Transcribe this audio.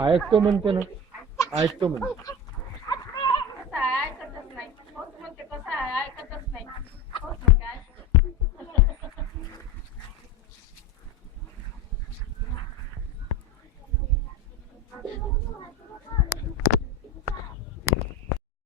ऐकतो म्हणते ना, ऐकतो म्हणते. ऐकतच नाही. होच म्हणते कसं आहे, ऐकतच नाही. होच म्हणते ऐकतच